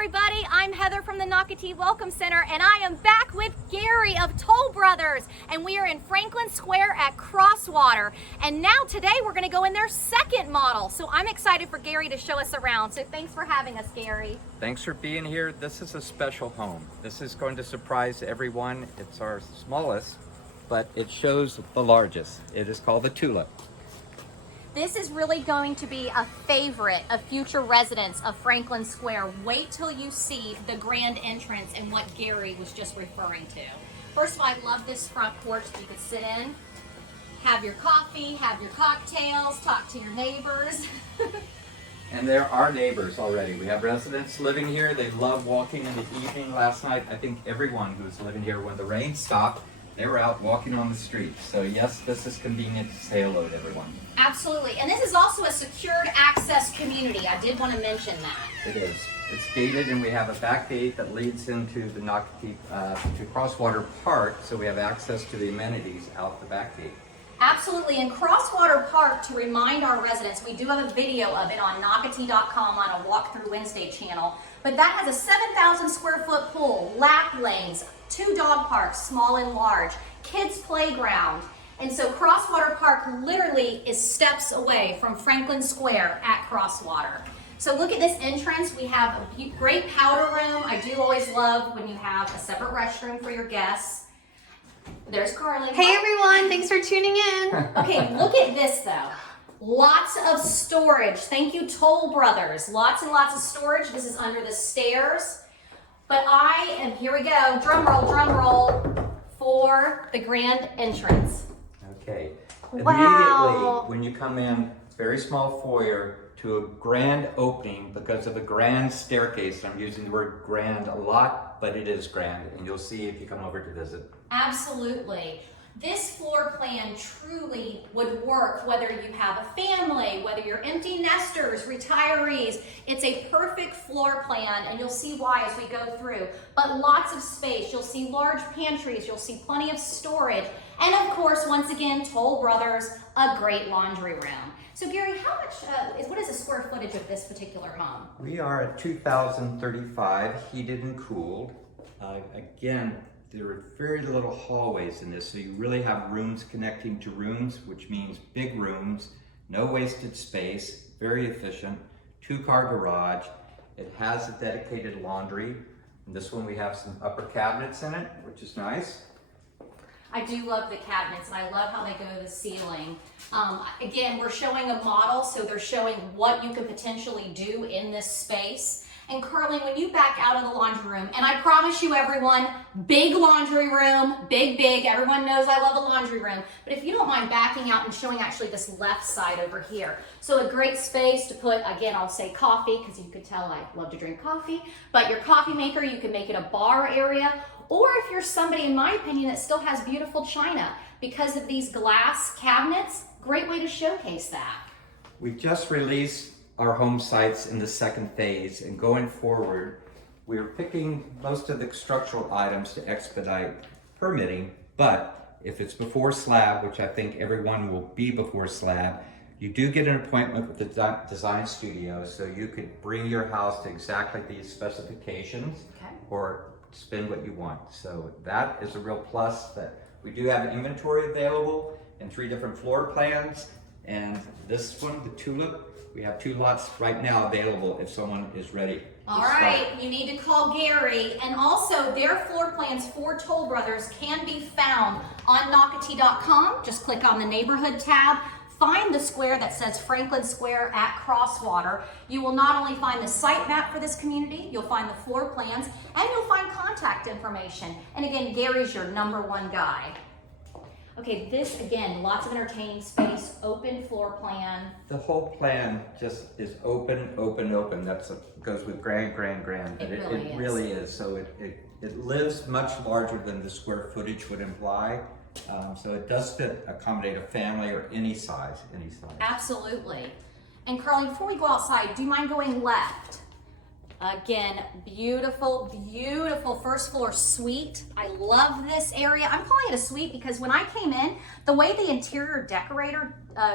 everybody, I'm Heather from the Nocatee Welcome Center, and I am back with Gary of Toll Brothers, and we are in Franklin Square at Crosswater. And now today we're going to go in their second model, so I'm excited for Gary to show us around. So thanks for having us, Gary. Thanks for being here. This is a special home. This is going to surprise everyone. It's our smallest, but it shows the largest. It is called the Tulip. This is really going to be a favorite of future residents of Franklin Square. Wait till you see the grand entrance and what Gary was just referring to. First of all, I love this front porch that you could sit in, have your coffee, have your cocktails, talk to your neighbors. And there are neighbors already. We have residents living here. They love walking in the evening. Last night, I think everyone who was living here, when the rain stopped, they were out walking on the street. So yes, this is convenient to say hello to everyone. Absolutely. And this is also a secured access community. I did want to mention that. It is. It's gated, and we have a back gate that leads into the Nocatee, to Crosswater Park. So we have access to the amenities out the back gate. Absolutely. In Crosswater Park, to remind our residents, we do have a video of it on Nocatee.com on a Walk Through Wednesday channel. But that has a 7,000 square foot pool, lap lanes, 2 dog parks, small and large, kids playground. And so Crosswater Park literally is steps away from Franklin Square at Crosswater. So look at this entrance. We have a great powder room. I do always love when you have a separate restroom for your guests. There's Carly. Hey everyone, thanks for tuning in. Okay, look at this though. Lots of storage. Thank you, Toll Brothers. Lots and lots of storage. This is under the stairs. But here we go, drum roll, for the grand entrance. Okay. Wow. Immediately when you come in, very small foyer to a grand opening because of a grand staircase. I'm using the word grand a lot, but it is grand, and you'll see if you come over to visit. Absolutely. This floor plan truly would work whether you have a family, whether you're empty nesters, retirees. It's a perfect floor plan, and you'll see why as we go through. But lots of space. You'll see large pantries. You'll see plenty of storage. And of course, once again, Toll Brothers, a great laundry room. So Gary, what is the square footage of this particular home? We are at 2,035, heated and cooled. Again, there are very little hallways in this, so you really have rooms connecting to rooms, which means big rooms, no wasted space, very efficient, 2-car garage. It has a dedicated laundry. In this one we have some upper cabinets in it, which is nice. I do love the cabinets, and I love how they go to the ceiling. Again, we're showing a model, so they're showing what you could potentially do in this space. And Carly, when you back out of the laundry room, and I promise you everyone, big laundry room, big, everyone knows I love a laundry room, but if you don't mind backing out and showing actually this left side over here. So a great space to put, again, I'll say coffee, because you could tell I love to drink coffee, but your coffee maker, you can make it a bar area, or if you're somebody, in my opinion, that still has beautiful china, because of these glass cabinets, great way to showcase that. We just released our home sites in the second phase, and going forward, we're picking most of the structural items to expedite permitting, but if it's before slab, which I think everyone will be before slab, you do get an appointment with the design studio, so you could bring your house to exactly these specifications, Okay. or spend what you want. So that is a real plus, that we do have inventory available in 3 different floor plans, and this one, the Tulip, we have 2 lots right now available if someone is ready. All right, you need to call Gary, and also their floor plans for Toll Brothers can be found on Nocatee.com. Just click on the neighborhood tab, find the square that says Franklin Square at Crosswater. You will not only find the site map for this community, you'll find the floor plans, and you'll find contact information. And again, Gary's your /1 guy. Okay, this again, lots of entertaining space, open floor plan. The whole plan just is open. That's goes with grand. But it really is. So it lives much larger than the square footage would imply. So it does accommodate a family or any size. Absolutely. And Carly, before we go outside, do you mind going left? Again, beautiful first floor suite. I love this area. I'm calling it a suite because when I came in, the way the interior decorator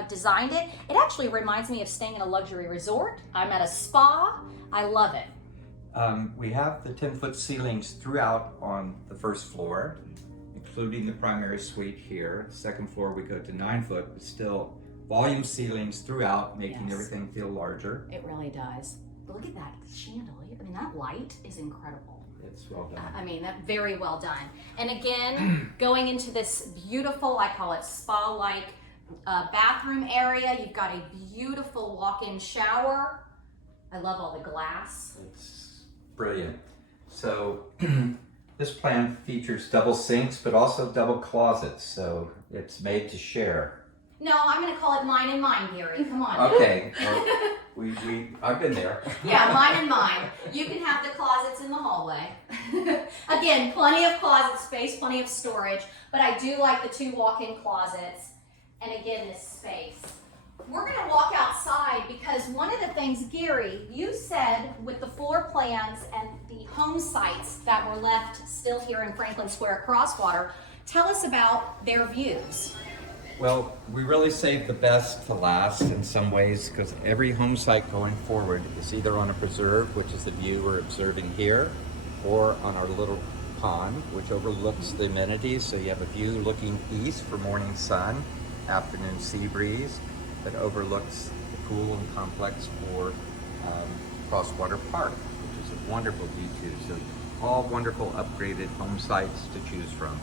designed it, it actually reminds me of staying in a luxury resort. I'm at a spa. I love it. We have the 10-foot ceilings throughout on the first floor, including the primary suite here. Second floor, we go to 9-foot, but still volume ceilings throughout, making Yes. everything feel larger. It really does. But look at that chandelier. I mean, that light is incredible. It's well done. I mean, that very well done. And again, going into this beautiful, I call it spa-like bathroom area. You've got a beautiful walk-in shower. I love all the glass. It's brilliant. So this plan features double sinks, but also double closets. So it's made to share. No, I'm going to call it mine and mine, Gary. Come on. Okay. Well, I've been there. Yeah, mine and mine. You can have the closets in the hallway. Again, plenty of closet space, plenty of storage, but I do like the 2 walk-in closets. And again, this space. We're gonna walk outside because one of the things, Gary, you said with the floor plans and the home sites that were left still here in Franklin Square, Crosswater, tell us about their views. Well, we really saved the best to last in some ways because every home site going forward is either on a preserve, which is the view we're observing here, or on our little pond, which overlooks the amenities. So you have a view looking east for morning sun, afternoon sea breeze, that overlooks the pool and complex for Crosswater Park, which is a wonderful view too. So all wonderful upgraded home sites to choose from.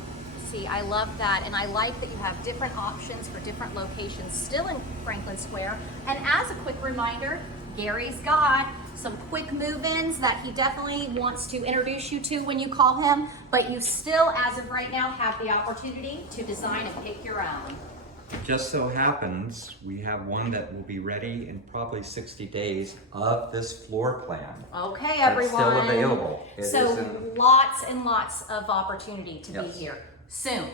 See, I love that, and I like that you have different options for different locations still in Franklin Square. And as a quick reminder, Gary's got some quick move-ins that he definitely wants to introduce you to when you call him, but you still, as of right now, have the opportunity to design and pick your own. Just so happens, we have one that will be ready in probably 60 days of this floor plan. Okay, It's everyone. still available. It So is in- lots and lots of opportunity to be Yes. here soon.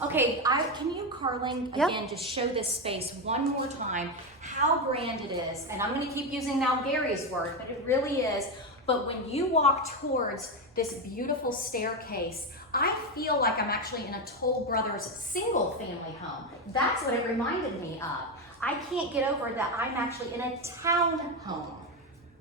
Okay, can you, Carling, Yep. again, just show this space one more time, how grand it is. And I'm gonna keep using now Gary's word, but it really is. But when you walk towards this beautiful staircase, I feel like I'm actually in a Toll Brothers single family home. That's what it reminded me of. I can't get over that I'm actually in a town home.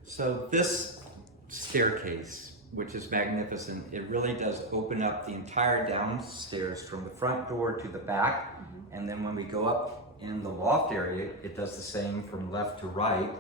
So this staircase, which is magnificent, it really does open up the entire downstairs from the front door to the back. And then when we go up in the loft area, it does the same from left to right,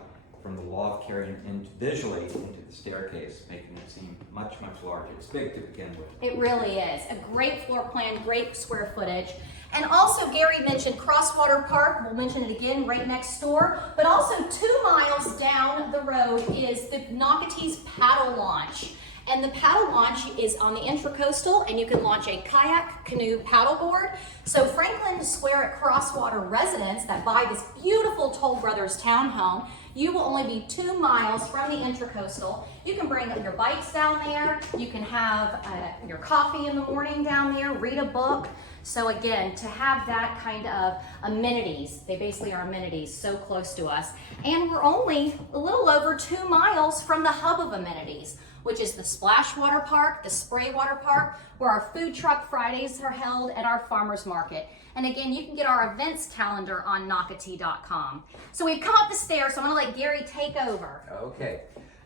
from the loft carrying visually into the staircase, making it seem much, much larger. It's big to begin with. It really is. A great floor plan, great square footage. And also, Gary mentioned Crosswater Park. We'll mention it again right next door. But also 2 miles down the road is the Nocatee's paddle launch. And the paddle launch is on the Intracoastal, and you can launch a kayak, canoe, paddleboard. So Franklin Square at Crosswater residents that buy this beautiful Toll Brothers townhome, you will only be 2 miles from the Intracoastal. You can bring your bikes down there. You can have your coffee in the morning down there, read a book. So again, to have that kind of amenities, they basically are amenities so close to us. And we're only a little over 2 miles from the hub of amenities, which is the Splash Water Park, the Spray Water Park, where our food truck Fridays are held, at our farmers market. And again, you can get our events calendar on Nocatee.com. So we've come up the stairs, so I'm gonna let Gary take over. Okay,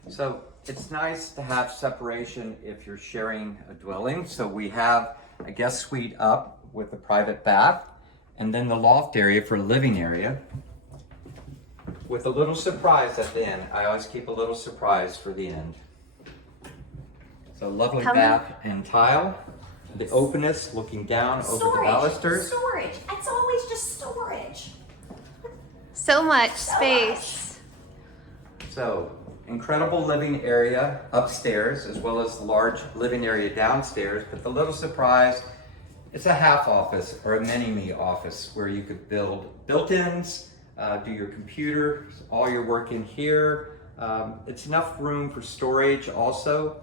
so it's nice to have separation if you're sharing a dwelling. So we have a guest suite up with a private bath, and then the loft area for living area, with a little surprise at the end. I always keep a little surprise for the end. So lovely How many- bath and tile, the openness looking down over the balusters. Storage. It's always just storage. So much So space. So, incredible living area upstairs, as well as the large living area downstairs. But the little surprise, it's a half office or a mini-me office where you could build built-ins, do your computer, all your work in here. It's enough room for storage also.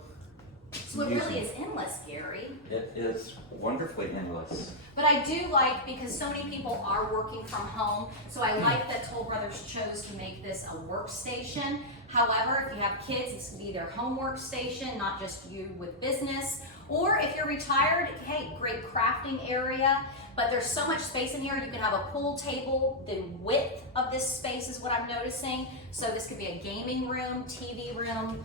So it really is endless, Gary. It is wonderfully endless. But I do like, because so many people are working from home, so I like that Toll Brothers chose to make this a workstation. However, if you have kids, this could be their home workstation, not just you with business. Or if you're retired, hey, great crafting area. But there's so much space in here. You can have a pool table. The width of this space is what I'm noticing. So this could be a gaming room, TV room,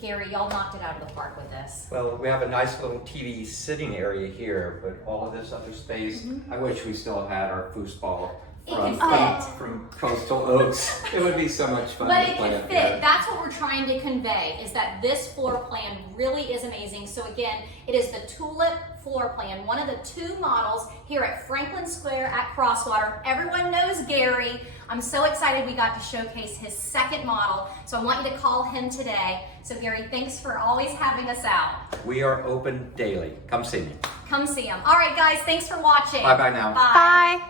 Gary, y'all knocked it out of the park with this. Well, we have a nice little TV sitting area here, but all of this other space, I wish we still had our foosball It could fit. from Coastal Oaks. It would be so much fun But to it play could up fit. there. That's what we're trying to convey, is that this floor plan really is amazing. So again, it is the Tulip floor plan, one of the 2 models here at Franklin Square at Crosswater. Everyone knows Gary. I'm so excited we got to showcase his 2nd model. So I want you to call him today. So Gary, thanks for always having us out. We are open daily. Come see me. Come see him. All right, guys, thanks for watching. Bye-bye now. Bye.